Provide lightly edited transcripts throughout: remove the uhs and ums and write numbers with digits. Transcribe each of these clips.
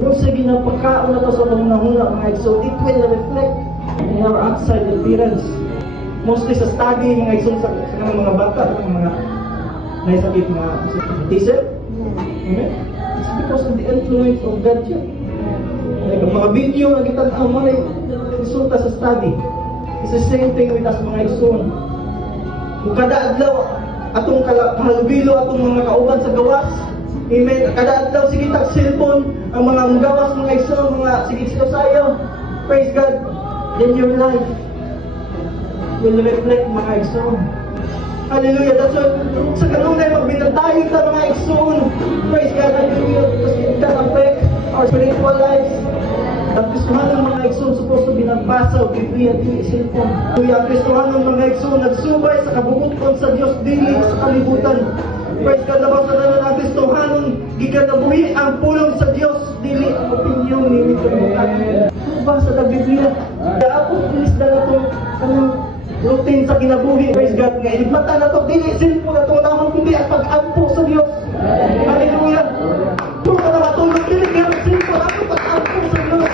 Kung sa ginapakaon na to sa pangunahuna mga igsoon, it will reflect in our outside appearance. Mostly sa study mga igsoon sa mga bata, mga naisakit na teaser. Amen? It's because of the influence of God yun. Like, mga video na kita mo na resulta sa study. It's the same thing with us mga igsoon. Kung kada adlaw atong kahalubilo atong mga kauban sa gawas, amen, kada adlaw sige tag cellphone ang mga gawas mga igsoon, mga sige sayo, praise God, then your life will reflect mga igsoon. Hallelujah. That's why sa kanunay magbinatayog ta mga igsoon, praise God, hallelujah, because it can affect our spiritual lives. Ang Kristohanon mga igsoon supposed to be nagbasa o Biblia di cellphone. Kuya, ang Kristohanon mga igsoon nagsubay sa kabubuton sa Dios dili sa kalibutan. Praise God, labaw sa tanan ang Kristohanon gikanabuhi ang pulong sa Dios dili ang opinyon ni kalibutan. Basa sa Biblia. Dapat please na to kanang routine sa kinabuhi. Praise God, nga iligmata na to dili cellphone na to namon kundi ang pag-ampo sa Dios. Hallelujah. Kung ka na matulog dili nga cellphone ato pag-ampo sa Dios.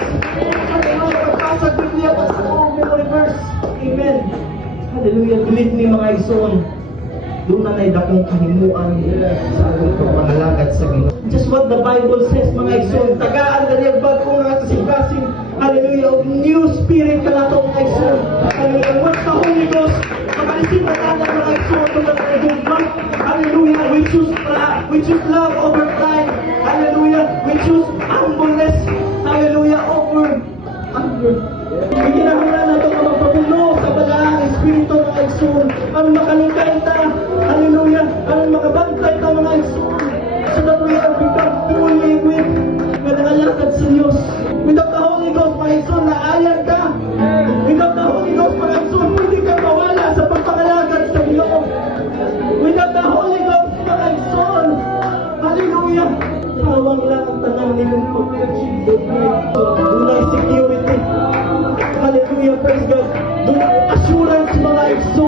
Hallelujah. Pagpasa Biblia pa sa memory verse. Amen. Hallelujah. Believe me mga igsoon. Doon na naidakong kahimuan sa ating pagpangalagad sa Ginoo. Just what the Bible says mga igsoon. Tagaan na niya bag kung nakasing-kasing. Hallelujah. Of new spirit ka na ito mga igsoon. Hallelujah. Once the Holy Ghost, makalisip na tayo mga igsoon. Hallelujah. We choose love over pride. Hallelujah. We choose humbleness. Hallelujah. Over anger. May ginahula na ito na magpapuno sa balaang espiritu mga igsoon. Ang makalingkay ta. Hallelujah. Ang makabantay ta mga igsoon. So that we are become fully with nangalakad sa Diyos. Without the Holy Ghost mga igsoon, naayan ka. Without the Holy Ghost mga igsoon, pwede ka mawala sa pagpangalagad sa Ginoo. Without the Holy Ghost mga igsoon, hallelujah. Tawang lang ang tanang nilumpag. Dunay security. Hallelujah, praise God. Dunay assurance mga igsoon.